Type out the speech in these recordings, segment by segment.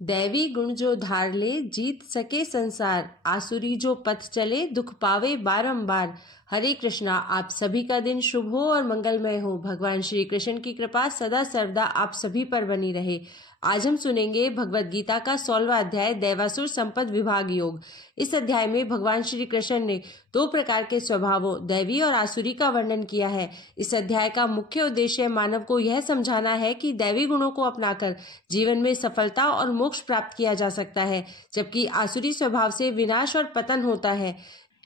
दैवी गुण जो धार ले जीत सके संसार, आसुरी जो पथ चले दुख पावे बारंबार। हरे कृष्णा। आप सभी का दिन शुभ हो और मंगलमय हो। भगवान श्री कृष्ण की कृपा सदा सर्वदा आप सभी पर बनी रहे। आज हम सुनेंगे भगवत गीता का 16वां अध्याय दैवासुर संपद विभाग योग। इस अध्याय में भगवान श्री कृष्ण ने 2 प्रकार के स्वभावों दैवी और आसुरी का वर्णन किया है। इस अध्याय का मुख्य उद्देश्य मानव को यह समझाना है कि दैवी गुणों को अपनाकर जीवन में सफलता और मोक्ष प्राप्त किया जा सकता है, जबकि आसुरी स्वभाव से विनाश और पतन होता है।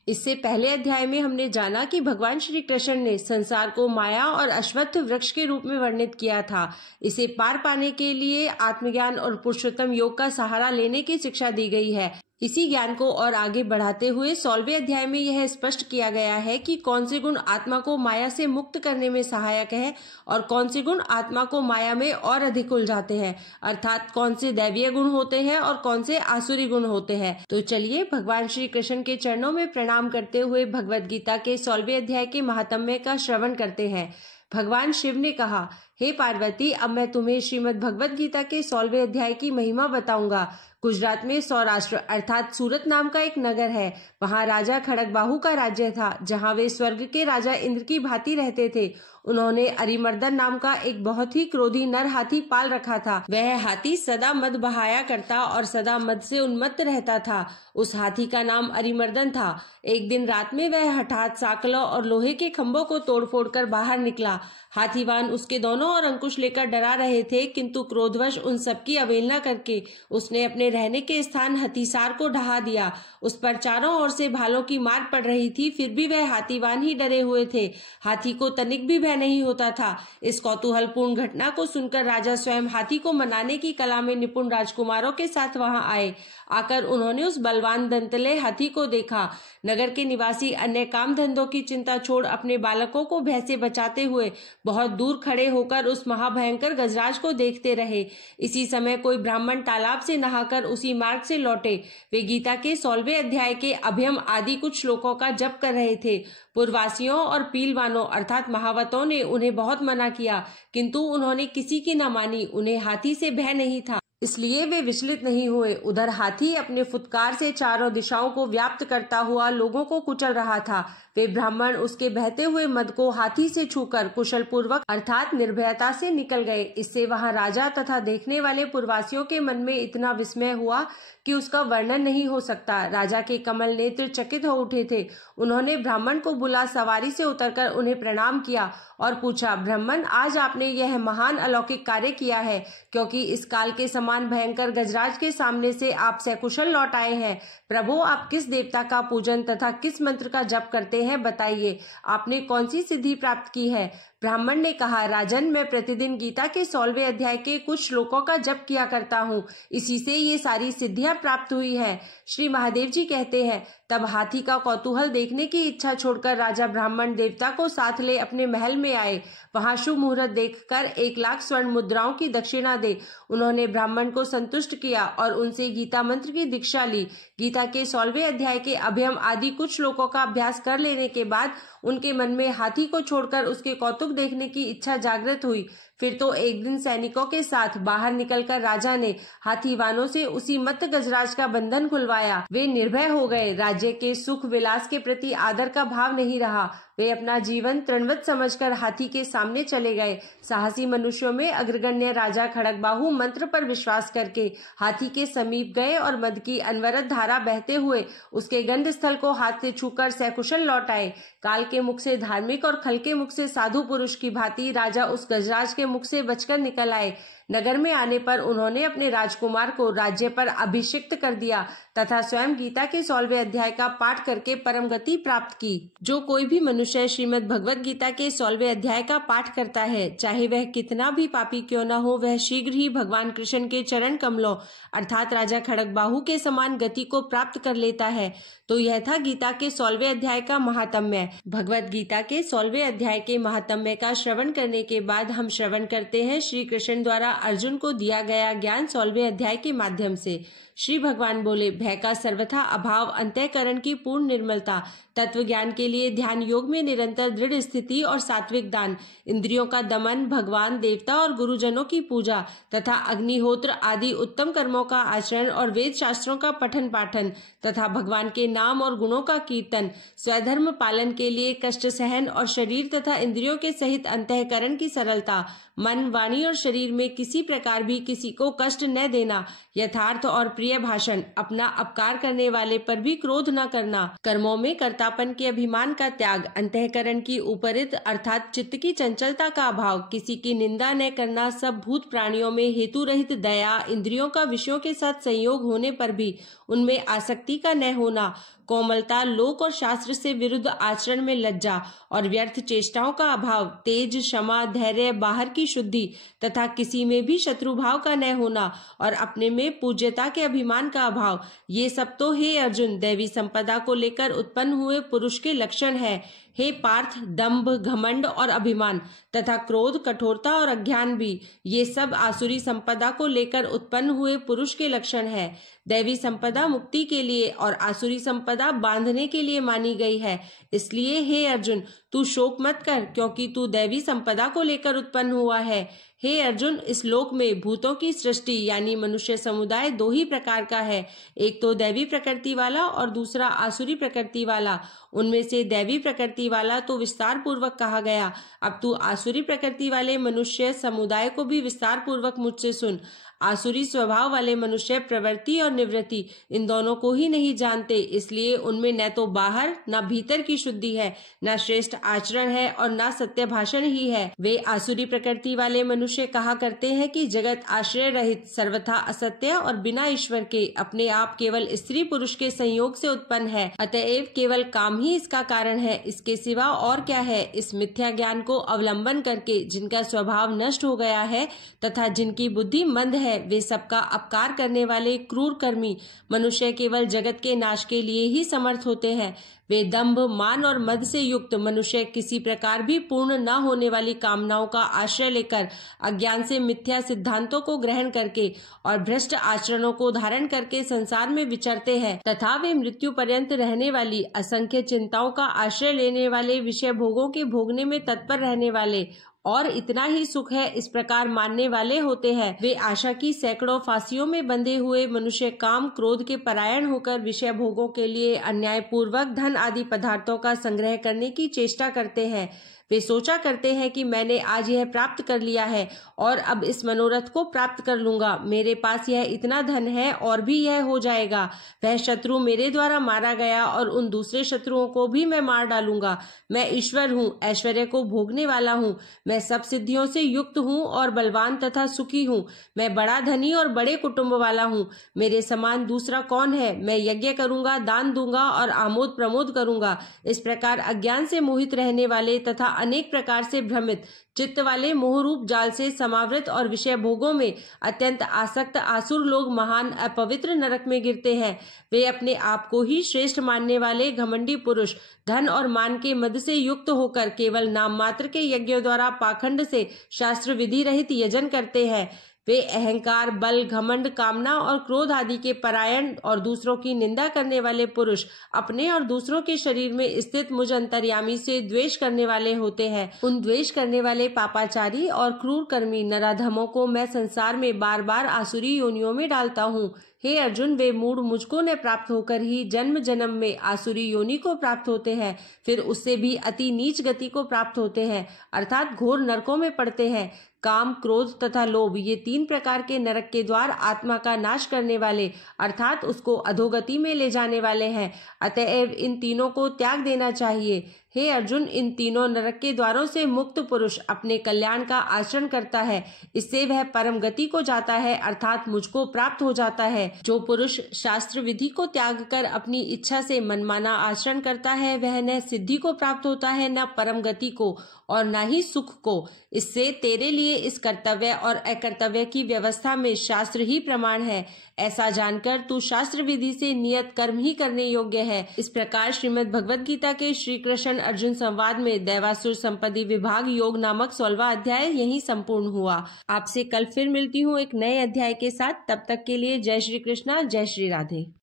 इससे पहले अध्याय में हमने जाना कि भगवान श्री कृष्ण ने संसार को माया और अश्वत्थ वृक्ष के रूप में वर्णित किया था। इसे पार पाने के लिए आत्मज्ञान और पुरुषोत्तम योग का सहारा लेने की शिक्षा दी गई है। इसी ज्ञान को और आगे बढ़ाते हुए 16वें अध्याय में यह स्पष्ट किया गया है कि कौन से गुण आत्मा को माया से मुक्त करने में सहायक है और कौन से गुण आत्मा को माया में और अधिक उलझाते हैं, अर्थात कौन से दैवीय गुण होते हैं और कौन से आसुरी गुण होते हैं। तो चलिए भगवान श्री कृष्ण के चरणों में प्रणाम करते हुए भगवत गीता के 16वें अध्याय के महात्म्य का श्रवण करते हैं। भगवान शिव ने कहा, हे पार्वती, अब मैं तुम्हें श्रीमद् भगवत गीता के 16वें अध्याय की महिमा बताऊंगा। गुजरात में सौराष्ट्र अर्थात सूरत नाम का एक नगर है। वहाँ राजा खड़गबाहु का राज्य था, जहाँ वे स्वर्ग के राजा इंद्र की भांति रहते थे। उन्होंने अरिमर्दन नाम का एक बहुत ही क्रोधी नर हाथी पाल रखा था। वह हाथी सदा मद बहाया करता और सदा मद से उन्मत्त रहता था। उस हाथी का नाम अरिमर्दन था। एक दिन रात में वह हठात साकलों और लोहे के खंभों को तोड़ फोड़ कर बाहर निकला। हाथीवान उसके दोनों ओर अंकुश लेकर डरा रहे थे, किंतु क्रोधवश उन सबकी अवहेलना करके उसने अपने रहने के स्थान हथीसार को ढहा दिया। उस पर चारों ओर से भालों की मार पड़ रही थी, फिर भी वह हाथीवान ही डरे हुए थे। हाथी को तनिक भी भय नहीं होता था। इस कौतूहलपूर्ण घटना को सुनकर राजा स्वयं हाथी को मनाने की कला में निपुण राजकुमारों के साथ वहां आए। आकर उन्होंने उस बलवान दंतले हाथी को देखा। नगर के निवासी अन्य काम धंधों की चिंता छोड़ अपने बालकों को भय से बचाते हुए बहुत दूर खड़े होकर उस महाभयंकर गजराज को देखते रहे। इसी समय कोई ब्राह्मण तालाब से नहाकर उसी मार्ग से लौटे। वे गीता के 16वें अध्याय के अभयम आदि कुछ श्लोकों का जप कर रहे थे। पूर्ववासियों और पीलवानों अर्थात महावतों ने उन्हें बहुत मना किया, किंतु उन्होंने किसी की न मानी। उन्हें हाथी से भय नहीं था, इसलिए वे विचलित नहीं हुए। उधर हाथी अपने फुत्कार से चारों दिशाओं को व्याप्त करता हुआ लोगों को कुचल रहा था। वे ब्राह्मण उसके बहते हुए मद को हाथी से छूकर कुशल पूर्वक अर्थात निर्भयता से निकल गए। इससे वहां राजा तथा देखने वाले पूर्ववासियों के मन में इतना विस्मय हुआ कि उसका वर्णन नहीं हो सकता। राजा के कमल नेत्र चकित हो उठे थे। उन्होंने ब्राह्मण को बुला सवारी से उतरकर उन्हें प्रणाम किया और पूछा, ब्राह्मण, आज आपने यह महान अलौकिक कार्य किया है, क्योंकि इस काल के समान भयंकर गजराज के सामने से आप सकुशल लौट आए हैं। प्रभु, आप किस देवता का पूजन तथा किस मंत्र का जप करते हैं, बताइए। आपने कौन सी सिद्धि प्राप्त की है? ब्राह्मण ने कहा, राजन, मैं प्रतिदिन गीता के 16वें अध्याय के कुछ श्लोकों का जप किया करता हूँ। इसी से ये सारी सिद्धियां प्राप्त हुई है। श्री महादेव जी कहते हैं, तब हाथी का कौतूहल देखने की इच्छा छोड़कर राजा ब्राह्मण देवता को साथ ले अपने महल में आए। वहां शुभ मुहूर्त देखकर 1,00,000 स्वर्ण मुद्राओं की दक्षिणा दे उन्होंने ब्राह्मण को संतुष्ट किया और उनसे गीता मंत्र की दीक्षा ली। गीता के 16वें अध्याय के अभयम आदि कुछ श्लोकों का अभ्यास कर लेने के बाद उनके मन में हाथी को छोड़कर उसके कौतुक देखने की इच्छा जागृत हुई। फिर तो एक दिन सैनिकों के साथ बाहर निकलकर राजा ने हाथीवानों से उसी मत्त गजराज का बंधन खुलवाया। वे निर्भय हो गए। राज्य के सुख विलास के प्रति आदर का भाव नहीं रहा। वे अपना जीवन तृणवत समझकर हाथी के सामने चले गए। साहसी मनुष्यों में अग्रगण्य राजा खड़गबाहु मंत्र पर विश्वास करके हाथी के समीप गए और मद की अनवरत धारा बहते हुए उसके गंध स्थल को हाथ से छूकर सकुशल लौट आए। काल के मुख से धार्मिक और खल के मुख से साधु पुरुष की भांति राजा उस गजराज के मुख से बचकर निकल आए। नगर में आने पर उन्होंने अपने राजकुमार को राज्य पर अभिषिक्त कर दिया तथा स्वयं गीता के 16वें अध्याय का पाठ करके परम गति प्राप्त की। जो कोई भी मनुष्य श्रीमद् भगवत गीता के 16वें अध्याय का पाठ करता है, चाहे वह कितना भी पापी क्यों न हो, वह शीघ्र ही भगवान कृष्ण के चरण कमलों अर्थात राजा खड़गबाहु के समान गति को प्राप्त कर लेता है। तो यह था गीता के 16वें अध्याय का महात्म्य। भगवत गीता के 16वें अध्याय के महात्म्य का श्रवण करने के बाद हम श्रवण करते हैं श्री कृष्ण द्वारा अर्जुन को दिया गया ज्ञान 16वें अध्याय के माध्यम से। श्री भगवान बोले, भय का सर्वथा अभाव, अंतःकरण की पूर्ण निर्मलता, तत्व ज्ञान के लिए ध्यान योग में निरंतर दृढ़ स्थिति और सात्विक दान, इंद्रियों का दमन, भगवान, देवता और गुरुजनों की पूजा तथा अग्निहोत्र आदि उत्तम कर्मों का आचरण और वेद शास्त्रों का पठन पाठन तथा भगवान के नाम और गुणों का कीर्तन, स्वधर्म पालन के लिए कष्ट सहन और शरीर तथा इंद्रियों के सहित अंतःकरण की सरलता, मन, वाणी और शरीर में किसी प्रकार भी किसी को कष्ट न देना, यथार्थ और प्रिय भाषण, अपना अपकार करने वाले पर भी क्रोध न करना, कर्मों में कर्तापन के अभिमान का त्याग, अंतःकरण की उपरित अर्थात चित्त की चंचलता का अभाव, किसी की निंदा न करना, सब भूत प्राणियों में हेतु रहित दया, इंद्रियों का विषयों के साथ संयोग होने पर भी उनमें आसक्ति का न होना, कोमलता, लोक और शास्त्र से विरुद्ध आचरण में लज्जा और व्यर्थ चेष्टाओं का अभाव, तेज, क्षमा, धैर्य, बाहर की शुद्धि तथा किसी में भी शत्रुभाव का न होना और अपने में पूज्यता के अभिमान का अभाव, ये सब तो हे अर्जुन दैवी संपदा को लेकर उत्पन्न हुए पुरुष के लक्षण है। हे पार्थ, दंभ, घमंड और अभिमान तथा क्रोध, कठोरता और अज्ञान भी ये सब आसुरी संपदा को लेकर उत्पन्न हुए पुरुष के लक्षण है। दैवी संपदा मुक्ति के लिए और आसुरी संपदा बांधने के लिए मानी गई है। इसलिए हे अर्जुन, तू शोक मत कर, क्योंकि तू दैवी संपदा को लेकर उत्पन्न हुआ है। हे अर्जुन, इस लोक में भूतों की सृष्टि यानी मनुष्य समुदाय दो ही प्रकार का है, एक तो दैवी प्रकृति वाला और दूसरा आसुरी प्रकृति वाला। उनमें से दैवी प्रकृति वाला तो विस्तार पूर्वक कहा गया। अब तू आसुरी प्रकृति वाले मनुष्य समुदाय को भी विस्तार पूर्वक मुझसे सुन। आसुरी स्वभाव वाले मनुष्य प्रवृत्ति और निवृत्ति इन दोनों को ही नहीं जानते, इसलिए उनमें न तो बाहर न भीतर की शुद्धि है, न श्रेष्ठ आचरण है और न सत्य भाषण ही है। वे आसुरी प्रकृति वाले मनुष्य कहा करते हैं कि जगत आश्रय रहित, सर्वथा असत्य और बिना ईश्वर के अपने आप केवल स्त्री पुरुष के संयोग से उत्पन्न है, अतएव केवल काम ही इसका कारण है, इसके सिवा और क्या है। इस मिथ्या ज्ञान को अवलंबन करके जिनका स्वभाव नष्ट हो गया है तथा जिनकी बुद्धि मंद है, वे सबका अपकार करने वाले क्रूर कर्मी मनुष्य केवल जगत के नाश के लिए ही समर्थ होते हैं। वे दंभ, मान और मद से युक्त मनुष्य किसी प्रकार भी पूर्ण न होने वाली कामनाओं का आश्रय लेकर अज्ञान से मिथ्या सिद्धांतों को ग्रहण करके और भ्रष्ट आचरणों को धारण करके संसार में विचरते हैं तथा वे मृत्यु पर्यंत रहने वाली असंख्य चिंताओं का आश्रय लेने वाले, विषय भोगों के भोगने में तत्पर रहने वाले और इतना ही सुख है इस प्रकार मानने वाले होते हैं। वे आशा की सैकड़ों फांसियों में बंधे हुए मनुष्य काम क्रोध के परायण होकर विषय भोगों के लिए अन्याय पूर्वक धन आदि पदार्थों का संग्रह करने की चेष्टा करते हैं। वे सोचा करते हैं कि मैंने आज यह प्राप्त कर लिया है और अब इस मनोरथ को प्राप्त कर लूंगा, मेरे पास यह इतना धन है और भी यह हो जाएगा, वह शत्रु मेरे द्वारा मारा गया और उन दूसरे शत्रुओं को भी मैं मार डालूंगा, मैं ईश्वर हूँ, ऐश्वर्य को भोगने वाला हूँ, मैं सब सिद्धियों से युक्त हूँ और बलवान तथा सुखी हूँ, मैं बड़ा धनी और बड़े कुटुंब वाला हूँ, मेरे समान दूसरा कौन है, मैं यज्ञ करूंगा, दान दूंगा और आमोद प्रमोद करूंगा। इस प्रकार अज्ञान से मोहित रहने वाले तथा अनेक प्रकार से भ्रमित चित्त वाले मोहरूप जाल से समावृत और विषय भोगों में अत्यंत आसक्त आसुर लोग महान अपवित्र नरक में गिरते हैं। वे अपने आप को ही श्रेष्ठ मानने वाले घमंडी पुरुष धन और मान के मद से युक्त होकर केवल नाम मात्र के यज्ञों द्वारा पाखंड से शास्त्र विधि रहित यजन करते हैं। वे अहंकार, बल, घमंड, कामना और क्रोध आदि के परायण और दूसरों की निंदा करने वाले पुरुष अपने और दूसरों के शरीर में स्थित मुझ अंतर्यामी से द्वेष करने वाले होते हैं। उन द्वेष करने वाले पापाचारी और क्रूर कर्मी नराधमों को मैं संसार में बार बार आसुरी योनियों में डालता हूँ। हे अर्जुन, वे मूढ़ मुझको न प्राप्त होकर ही जन्म जन्म में आसुरी योनि को प्राप्त होते हैं, फिर उससे भी अति नीच गति को प्राप्त होते हैं, अर्थात घोर नरकों में पड़ते हैं। काम, क्रोध तथा लोभ ये तीन प्रकार के नरक के द्वार आत्मा का नाश करने वाले अर्थात उसको अधोगति में ले जाने वाले हैं, अतएव इन तीनों को त्याग देना चाहिए। हे अर्जुन, इन तीनों नरक के द्वारों से मुक्त पुरुष अपने कल्याण का आचरण करता है, इससे वह परम गति को जाता है अर्थात मुझको प्राप्त हो जाता है। जो पुरुष शास्त्र विधि को त्याग कर अपनी इच्छा से मनमाना आचरण करता है, वह न सिद्धि को प्राप्त होता है, न परम गति को और न ही सुख को। इससे तेरे लिए इस कर्तव्य और अकर्तव्य की व्यवस्था में शास्त्र ही प्रमाण है। ऐसा जानकर तू शास्त्र विधि से नियत कर्म ही करने योग्य है। इस प्रकार श्रीमद् भगवद गीता के श्री कृष्ण अर्जुन संवाद में दैवासुर संपत्ति विभाग योग नामक 16वां अध्याय यहीं संपूर्ण हुआ। आपसे कल फिर मिलती हूँ एक नए अध्याय के साथ। तब तक के लिए जय श्री कृष्णा, जय श्री राधे।